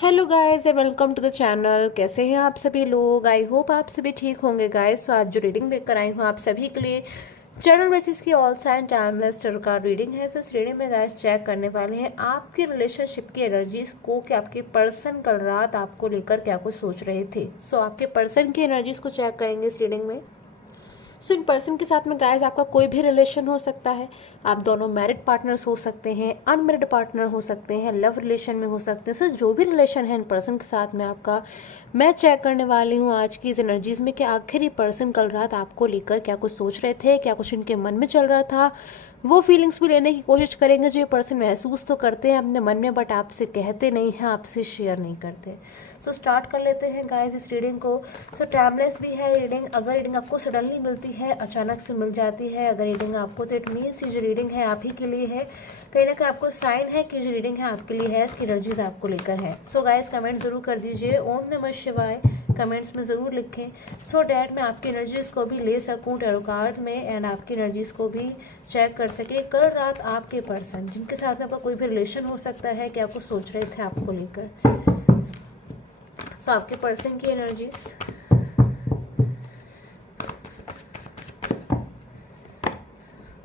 Hello guys and welcome to the channel. कैसे हैं आप सभी लोग? आई होप आप सभी ठीक होंगे गाइस। तो आज जो रीडिंग लेकर आई हूँ आप सभी के लिए जनरल बेसिस की all sign timeless tarot card reading है। तो इस रीडिंग में गाइस चेक करने वाले हैं आपकी रिलेशनशिप की एनर्जीज को कि आपके पर्सन कल रात आपको लेकर क्या कुछ सोच रहे थे। सो आपके पर्सन की एनर्जीज को चेक करेंगे इस रीडिंग में। सो इन पर्सन के साथ में गाइस आपका कोई भी रिलेशन हो सकता है। आप दोनों मैरिड पार्टनर्स हो सकते हैं, अनमैरिड पार्टनर हो सकते हैं, लव रिलेशन में हो सकते हैं। सो जो भी रिलेशन है इन पर्सन के साथ में आपका, मैं चेक करने वाली हूँ आज की इस एनर्जीज में कि आखिर ये पर्सन कल रात आपको लेकर क्या कुछ सोच रहे थे, क्या कुछ इनके मन में चल रहा था। वो फीलिंग्स भी लेने की कोशिश करेंगे जो ये पर्सन महसूस तो करते हैं अपने मन में, बट आपसे कहते नहीं हैं, आपसे शेयर नहीं करते। सो स्टार्ट कर लेते हैं गाइस इस रीडिंग को। सो टाइमलेस भी है रीडिंग। अगर रीडिंग आपको सडनली मिलती है, अचानक से मिल जाती है अगर रीडिंग आपको, तो इट मीन्स ये जो रीडिंग है आप ही के लिए है। कहीं ना कहीं आपको साइन है कि जो रीडिंग है आपके लिए है, इसकी एनर्जीज आपको लेकर है। सो गाइस कमेंट जरूर कर दीजिए, ओम नमः शिवाय कमेंट्स में ज़रूर लिखें, सो डैट मैं आपकी एनर्जीज़ को भी ले सकूं टैरो कार्ड में एंड आपकी एनर्जीज़ को भी चेक कर सके। कल रात आपके पर्सन जिनके साथ में आपका कोई भी रिलेशन हो सकता है, क्या कुछ सोच रहे थे आपको लेकर। सो आपके पर्सन की energies.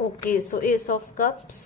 Okay, so ace of cups,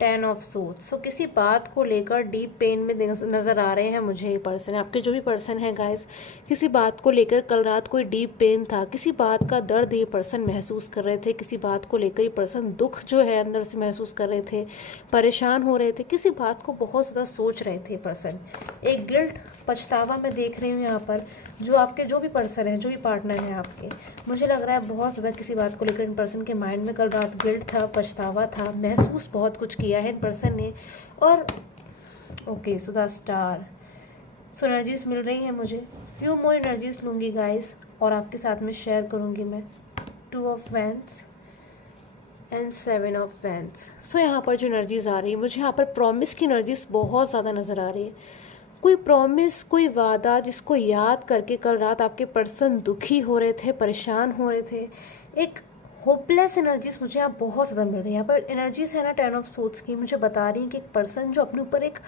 10 of swords. So किसी बात को लेकर डीप पेन में नज़र आ रहे हैं मुझे ये पर्सन। आपके जो भी पर्सन है गाइस, किसी बात को लेकर कल रात कोई डीप पेन था, किसी बात का दर्द ये पर्सन महसूस कर रहे थे, किसी बात को लेकर ये पर्सन दुख जो है अंदर से महसूस कर रहे थे, परेशान हो रहे थे, किसी बात को बहुत ज़्यादा सोच रहे थे पर्सन। एक गिल्ट, पछतावा मैं देख रही हूँ यहाँ पर। जो आपके जो भी पर्सन है, जो भी पार्टनर है आपके, मुझे लग रहा है बहुत ज़्यादा किसी बात को लेकर इन पर्सन के माइंड में कल रात गिल्ट था, पछतावा था, महसूस बहुत कुछ किया है इन पर्सन ने। और okay, so the star. So energies मिल रही हैं मुझे, फ्यू मोर एनर्जीज लूँगी गाइस और आपके साथ में शेयर करूँगी मैं। 2 of wands and 7 of wands. So यहाँ पर जो एनर्जीज आ रही है मुझे, यहाँ पर प्रॉमिस की एनर्जीज बहुत ज़्यादा नज़र आ रही है। कोई प्रॉमिस, कोई वादा जिसको याद करके कल रात आपके पर्सन दुखी हो रहे थे, परेशान हो रहे थे। एक होपलेस एनर्जीज मुझे यहाँ बहुत ज़्यादा मिल रही है। यहाँ पर एनर्जीज है ना 10 ऑफ सोर्ड्स की, मुझे बता रही है कि एक पर्सन जो अपने ऊपर एक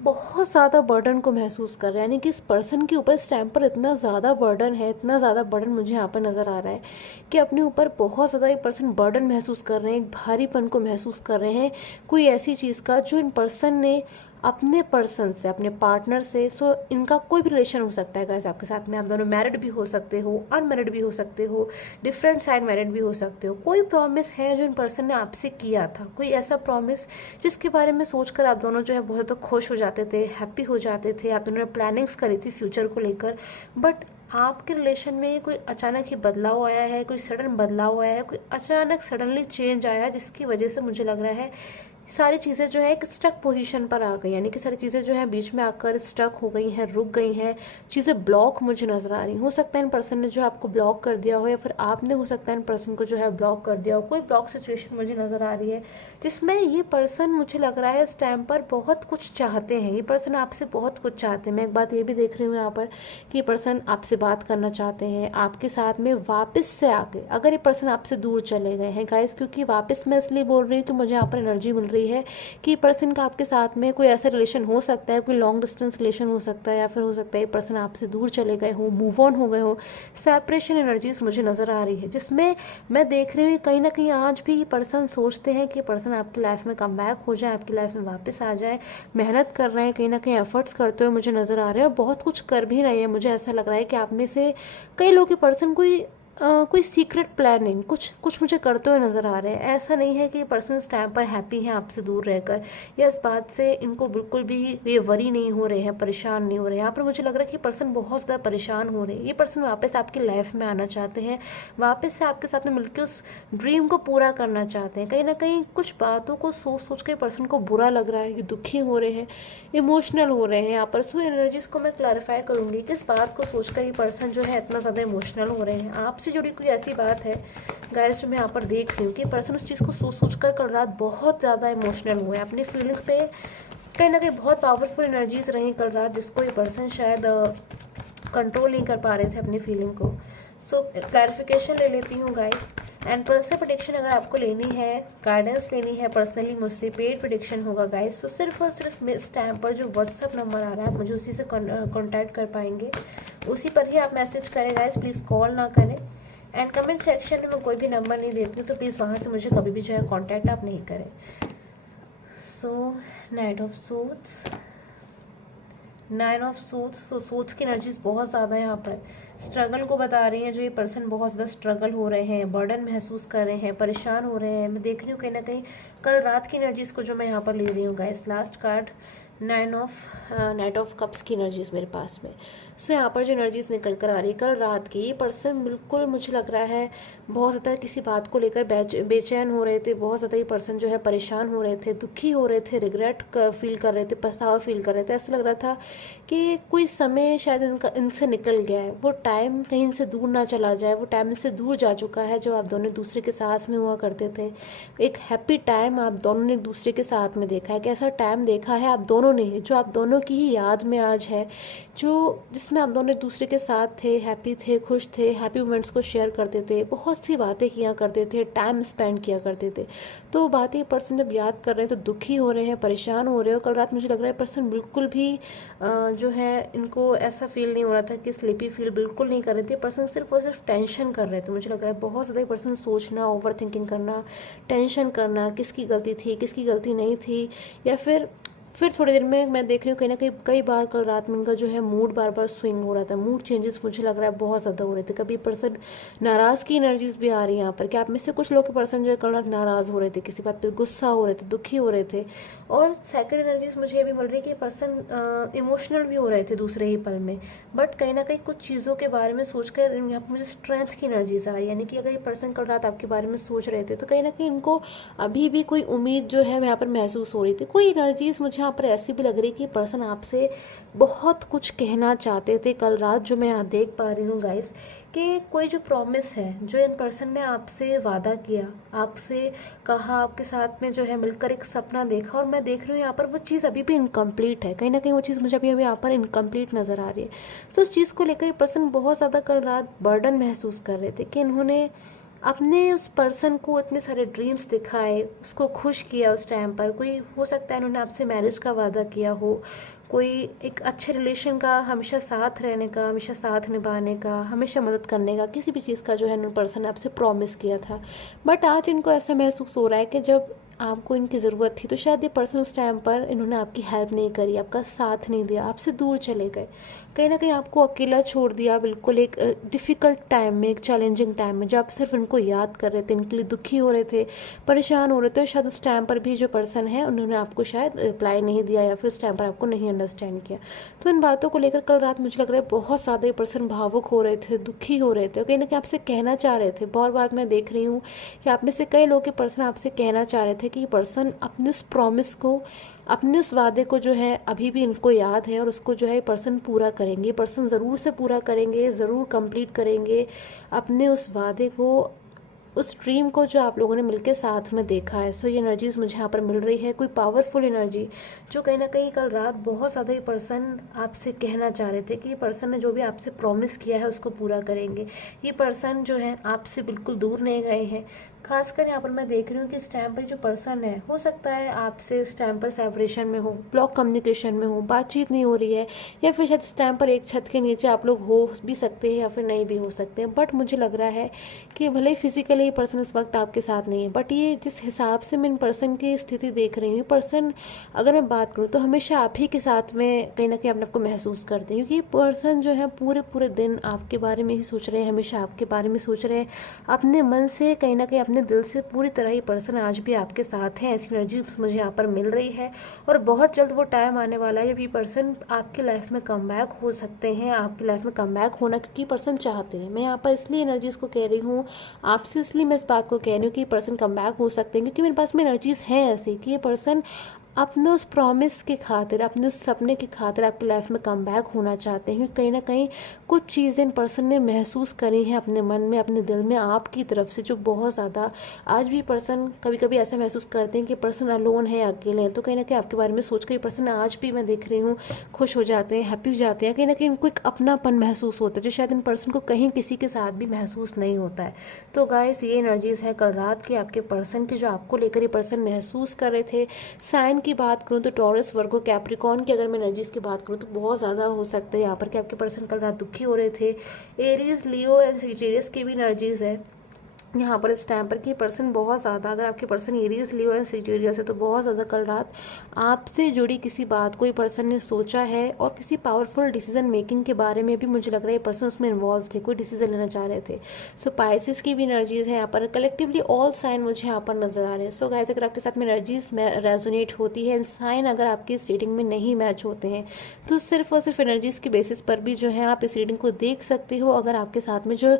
बहुत ज़्यादा बर्डन को महसूस कर रहा है, यानी कि इस पर्सन के ऊपर इस टाइम पर इतना ज़्यादा बर्डन है, इतना ज़्यादा बर्डन मुझे यहाँ पर नज़र आ रहा है कि अपने ऊपर बहुत ज़्यादा एक पर्सन बर्डन महसूस कर रहे हैं, एक भारीपन को महसूस कर रहे हैं कोई ऐसी चीज़ का जो इन पर्सन ने अपने पर्सन से, अपने पार्टनर से। सो इनका कोई भी रिलेशन हो सकता है गाइस आपके साथ में। आप दोनों मैरिड भी हो सकते हो, अनमैरिड भी हो सकते हो, डिफरेंट साइड मैरिड भी हो सकते हो। कोई प्रॉमिस है जो इन पर्सन ने आपसे किया था, कोई ऐसा प्रॉमिस जिसके बारे में सोचकर आप दोनों जो है बहुत ज़्यादा खुश हो जाते थे, हैप्पी हो जाते थे। आप दोनों ने प्लानिंग्स करी थी फ्यूचर को लेकर, बट आपके रिलेशन में कोई अचानक ही बदलाव आया है, कोई सडन बदलाव आया है, कोई अचानक सडनली चेंज आया है, जिसकी वजह से मुझे लग रहा है सारी चीज़ें जो है एक स्टक पोजीशन पर आ गई, यानी कि सारी चीज़ें जो है बीच में आकर स्टक हो गई हैं, रुक गई हैं, चीज़ें ब्लॉक मुझे नज़र आ रही। हो सकता है इन पर्सन ने जो आपको ब्लॉक कर दिया हो, या फिर आपने हो सकता है इन पर्सन को जो है ब्लॉक कर दिया हो। कोई ब्लॉक सिचुएशन मुझे नज़र आ रही है जिसमें ये पर्सन, मुझे लग रहा है इस टाइम पर बहुत कुछ चाहते हैं। ये पर्सन आपसे बहुत कुछ चाहते हैं। मैं एक बात ये भी देख रही हूँ यहाँ पर कि ये पर्सन आपसे बात करना चाहते हैं, आपके साथ में वापस से आके। अगर ये पर्सन आपसे दूर चले गए हैं गाइस, क्योंकि वापस मैं इसलिए बोल रही हूँ कि मुझे यहाँ पर एनर्जी मिल रही है कि पर्सन का आपके साथ में कोई ऐसा रिलेशन हो सकता है, कोई लॉन्ग डिस्टेंस रिलेशन हो सकता है, या फिर हो सकता है पर्सन आपसे दूर चले गए हो, मूव ऑन हो गए हो। सेपरेशन एनर्जीज मुझे नज़र आ रही है, जिसमें मैं देख रही हूँ कहीं ना कहीं आज भी ये पर्सन सोचते हैं कि पर्सन आपकी लाइफ में कम बैक हो जाए, आपकी लाइफ में वापस आ जाए। मेहनत कर रहे हैं, कहीं ना कहीं एफर्ट्स करते हुए मुझे नज़र आ रहे हैं, और बहुत कुछ कर भी रहे हैं। मुझे ऐसा लग रहा है कि आप में से कई लोग के पर्सन कोई सीक्रेट प्लानिंग कुछ मुझे करते हुए नज़र आ रहे हैं। ऐसा नहीं है कि पर्सन इस टाइम पर हैप्पी हैं आपसे दूर रहकर, या इस बात से इनको बिल्कुल भी ये वरी नहीं हो रहे हैं, परेशान नहीं हो रहे हैं। यहाँ पर मुझे लग रहा है कि पर्सन बहुत ज़्यादा परेशान हो रहे हैं। ये पर्सन वापस आपकी लाइफ में आना चाहते हैं, वापस से आपके साथ में मिलकर उस ड्रीम को पूरा करना चाहते हैं। कहीं ना कहीं कुछ बातों को सोच कर पर्सन को बुरा लग रहा है, कि दुखी हो रहे हैं, इमोशनल हो रहे हैं। यहाँ पर सो एनर्जीज को मैं क्लैरिफाई करूँगी कि इस बात को सोचकर ये पर्सन जो है इतना ज़्यादा इमोशनल हो रहे हैं। आपसे जुड़ी कोई ऐसी बात है गाइस जो मैं यहाँ पर देख रही हूँ कि पर्सन उस चीज़ को सोच कर कल रात बहुत ज़्यादा इमोशनल हुए हैं, अपनी फीलिंग्स पे कहीं ना कहीं बहुत पावरफुल एनर्जीज रही कल रात, जिसको ये पर्सन शायद कंट्रोल नहीं कर पा रहे थे अपनी फीलिंग को। सो क्लैरिफिकेशन ले लेती हूँ गाइस। एंड पर्सनल प्रेडिक्शन अगर आपको लेनी है, गाइडेंस लेनी है पर्सनली मुझसे, पेड प्रेडिक्शन होगा गाइस, तो सिर्फ और सिर्फ इस टाइम पर जो व्हाट्सअप नंबर आ रहा है आप मुझे उसी से कॉन्टैक्ट कर पाएंगे, उसी पर ही आप मैसेज करें गाइस, प्लीज़ कॉल ना करें। एंड कमेंट सेक्शन में मैं कोई भी नंबर नहीं देती हूँ, तो प्लीज़ वहाँ से मुझे कभी भी जो है कॉन्टैक्ट आप नहीं करें। So knight of swords, 9 of swords, so swords की एनर्जीज बहुत ज़्यादा यहाँ पर स्ट्रगल को बता रही हैं। जो ये पर्सन बहुत ज़्यादा स्ट्रगल हो रहे हैं, बर्डन महसूस कर रहे हैं, परेशान हो रहे हैं। मैं देख रही हूँ कहीं ना कहीं कल रात की एनर्जीज़ को जो मैं यहाँ पर ले रही हूँ guys. Last card night of cups की एनर्जीज मेरे पास में। सो यहाँ पर जो एनर्जीज निकल कर आ रही है कल रात की, ये पर्सन बिल्कुल मुझे लग रहा है बहुत ज़्यादा किसी बात को लेकर बेचैन हो रहे थे, बहुत ज़्यादा ये पर्सन जो है परेशान हो रहे थे, दुखी हो रहे थे, रिग्रेट फील कर रहे थे, पछतावा फील कर रहे थे। ऐसा लग रहा था कि कोई समय शायद इनसे निकल गया है, वो टाइम कहीं इनसे दूर ना चला जाए, वो टाइम इनसे दूर जा चुका है जो आप दोनों दूसरे के साथ में हुआ करते थे। एक हैप्पी टाइम आप दोनों ने एक दूसरे के साथ में देखा है, एक ऐसा टाइम देखा है आप दोनों ने जो आप दोनों की ही याद में आज है, जो जिसमें आप दोनों एक दूसरे के साथ थे, हैप्पी थे, खुश थे, हैप्पी मोमेंट्स को शेयर करते थे, बहुत सी बातें किया करते थे, टाइम स्पेंड किया करते थे। तो बातें पर्सन जब याद कर रहे हैं तो दुखी हो रहे हैं, परेशान हो रहे हो। कल रात मुझे लग रहा है पर्सन बिल्कुल भी जो है इनको ऐसा फील नहीं हो रहा था कि स्लीपी फील बिल्कुल नहीं कर रहे थे। पर्सन सिर्फ और सिर्फ टेंशन कर रहे थे। मुझे लग रहा है बहुत ज़्यादा पर्सन सोचना, ओवर थिंकिंग करना, टेंशन करना, किसकी गलती थी, किसकी गलती नहीं थी, या फिर थोड़ी देर में मैं देख रही हूँ कहीं ना कहीं कई बार कल रात में इनका जो है मूड बार बार स्विंग हो रहा था, मूड चेंजेस मुझे लग रहा है बहुत ज़्यादा हो रहे थे। कभी पर्सन नाराज़ की एनर्जीज भी आ रही है यहाँ पर कि आप में से कुछ लोग के पर्सन जो है कल रात नाराज़ हो रहे थे, किसी बात पे गुस्सा हो रहे थे, दुखी हो रहे थे। और सेकंड एनर्जीज मुझे ये भी मिल रही है कि पर्सन इमोशनल भी हो रहे थे दूसरे ही पल में, बट कहीं ना कहीं कुछ चीज़ों के बारे में सोचकर यहाँ पर मुझे स्ट्रेंथ की एनर्जीज आ रही है। यानी कि अगर ये पर्सन कल रात आपके बारे में सोच रहे थे तो कहीं ना कहीं इनको अभी भी कोई उम्मीद जो है यहाँ पर महसूस हो रही थी। कोई एनर्जीज मुझे यहाँ पर ऐसी भी लग रही कि पर्सन आपसे बहुत कुछ कहना चाहते थे कल रात, जो मैं यहाँ देख पा रही हूँ गाइस, कि कोई जो प्रॉमिस है जो इन पर्सन ने आपसे वादा किया, आपसे कहा, आपके साथ में जो है मिलकर एक सपना देखा, और मैं देख रही हूँ यहाँ पर वो चीज़ अभी भी इनकम्प्लीट है। कहीं ना कहीं वो चीज़ मुझे अभी अभी यहाँ पर इनकम्प्लीट नज़र आ रही है। सो उस चीज़ को लेकर ये पर्सन बहुत ज़्यादा कल रात बर्डन महसूस कर रहे थे कि इन्होंने अपने उस पर्सन को इतने सारे ड्रीम्स दिखाए, उसको खुश किया उस टाइम पर। कोई हो सकता है इन्होंने आपसे मैरिज का वादा किया हो, कोई एक अच्छे रिलेशन का, हमेशा साथ रहने का, हमेशा साथ निभाने का, हमेशा मदद करने का, किसी भी चीज़ का जो है इन्होंने पर्सन ने आपसे प्रॉमिस किया था। बट आज इनको ऐसा महसूस हो रहा है कि जब आपको इनकी ज़रूरत थी तो शायद ये पर्सन उस टाइम पर इन्होंने आपकी हेल्प नहीं करी, आपका साथ नहीं दिया, आपसे दूर चले गए, कहीं ना कहीं आपको अकेला छोड़ दिया बिल्कुल एक डिफ़िकल्ट टाइम में, एक चैलेंजिंग टाइम में, जब आप सिर्फ इनको याद कर रहे थे, इनके लिए दुखी हो रहे थे, परेशान हो रहे थे। शायद उस टाइम पर भी जो पर्सन है उन्होंने आपको शायद रिप्लाई नहीं दिया, या फिर उस टाइम पर आपको नहीं अंडरस्टैंड किया। तो इन बातों को लेकर कल रात मुझे लग रहा है बहुत ज़्यादा ये पर्सन भावुक हो रहे थे, दुखी हो रहे थे, कहीं ना कहीं आपसे कहना चाह रहे थे। बहुत बार मैं देख रही हूँ कि आप में से कई लोग के पर्सन आपसे कहना चाह रहे थे कि ये पर्सन अपने उस प्रॉमिस को, अपने उस वादे को जो है अभी भी इनको याद है, और उसको जो है पर्सन पूरा करेंगे, पर्सन ज़रूर से पूरा करेंगे, ज़रूर कंप्लीट करेंगे अपने उस वादे को, उस ड्रीम को जो आप लोगों ने मिलकर साथ में देखा है। सो ये एनर्जीज मुझे यहाँ पर मिल रही है, कोई पावरफुल एनर्जी जो कहीं ना कहीं कल रात बहुत ज़्यादा ये पर्सन आपसे कहना चाह रहे थे कि ये पर्सन ने जो भी आपसे प्रॉमिस किया है उसको पूरा करेंगे। ये पर्सन जो है आपसे बिल्कुल दूर नहीं गए हैं। खासकर यहाँ पर मैं देख रही हूँ कि इस टाइम पर जो पर्सन है, हो सकता है आपसे इस टाइम पर सेपरेशन में हो, ब्लॉक कम्युनिकेशन में हो, बातचीत नहीं हो रही है, या फिर शायद इस टाइम पर एक छत के नीचे आप लोग हो भी सकते हैं या फिर नहीं भी हो सकते हैं। बट मुझे लग रहा है कि भले ही फिजिकली ये पर्सन इस वक्त आपके साथ नहीं है, बट ये जिस हिसाब से मैं इन पर्सन की स्थिति देख रही हूँ, पर्सन अगर मैं बात करूँ तो हमेशा आप ही के साथ में कहीं ना कहीं अपने आप को महसूस करते हैं, क्योंकि ये पर्सन जो है पूरे पूरे दिन आपके बारे में ही सोच रहे हैं, हमेशा आपके बारे में सोच रहे हैं, अपने मन से कहीं ना कहीं अपने दिल से पूरी तरह ही पर्सन आज भी आपके साथ हैं। ऐसी एनर्जी मुझे यहाँ पर मिल रही है, और बहुत जल्द वो टाइम आने वाला है जब ये पर्सन आपकी लाइफ में कम बैक हो सकते हैं, आपकी लाइफ में कम बैक होना क्योंकि पर्सन चाहते हैं। मैं यहाँ पर इसलिए एनर्जीज़ को कह रही हूँ आपसे, इसलिए मैं इस बात को कह रही हूँ कि पर्सन कम बैक हो सकते हैं, क्योंकि मेरे पास में एनर्जीज़ हैं ऐसी कि ये पर्सन अपने उस प्रॉमिस के खातिर, अपने उस सपने की खातिर आपकी लाइफ में कम बैक होना चाहते हैं, क्योंकि कहीं ना कहीं कुछ चीज़ें इन पर्सन ने महसूस करी हैं अपने मन में, अपने दिल में आपकी तरफ से, जो बहुत ज़्यादा आज भी पर्सन कभी कभी ऐसा महसूस करते हैं कि पर्सन अलोन है, अकेले हैं। तो कहीं ना कहीं आपके बारे में सोच कर ये पर्सन आज भी मैं देख रही हूँ खुश हो जाते हैं, हैप्पी हो जाते हैं, कहीं ना कहीं उनको एक अपनापन महसूस होता है जो शायद इन पर्सन को कहीं किसी के साथ भी महसूस नहीं होता है। तो गाइस ये एनर्जीज़ है कल रात की आपके पर्सन की, जो आपको लेकर ये पर्सन महसूस कर रहे थे। साइन की बात करूँ तो टॉरस, वर्गो, कैप्रिकॉर्न की अगर मैं एनर्जीज़ की बात करूँ तो बहुत ज़्यादा हो सकता है यहाँ पर कि आपके पर्सन कल रात दुखी हो रहे थे। एरीज, लियो एंड सेजिटेरियस की भी एनर्जीज़ है यहाँ पर इस टाइम पर कि पर्सन बहुत ज़्यादा, अगर आपके person Aries, Leo and Sagittarius है तो बहुत ज़्यादा कल रात आपसे जुड़ी किसी बात को ये पर्सन ने सोचा है, और किसी पावरफुल डिसीजन मेकिंग के बारे में भी मुझे लग रहा है ये पर्सन उसमें इन्वॉल्व थे, कोई डिसीजन लेना चाह रहे थे। सो पाइसिस की भी एनर्जीज़ है यहाँ पर, कलेक्टिवली ऑल साइन मुझे यहाँ पर नजर आ रहे हैं। सो गाइस अगर आपके साथ में एनर्जीज रेजोनेट होती है, साइन अगर आपकी इस रीडिंग में नहीं मैच होते हैं तो सिर्फ और सिर्फ एनर्जीज़ के बेसिस पर भी जो है आप इस रीडिंग को देख सकते हो। अगर आपके साथ में जो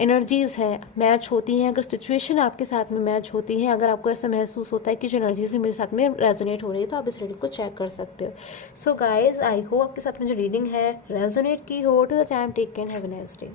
एनर्जीज़ है मैच होती हैं, अगर सिचुएशन आपके साथ में मैच होती है, अगर आपको ऐसा महसूस होता है कि जो एनर्जीज़ मेरे साथ में रेजोनेट हो रही है, तो आप इस रीडिंग को चेक कर सकते हो। सो गाइज आई होप आपके साथ में जो रीडिंग है रेजोनेट की हो। To the time take care, have a nice day.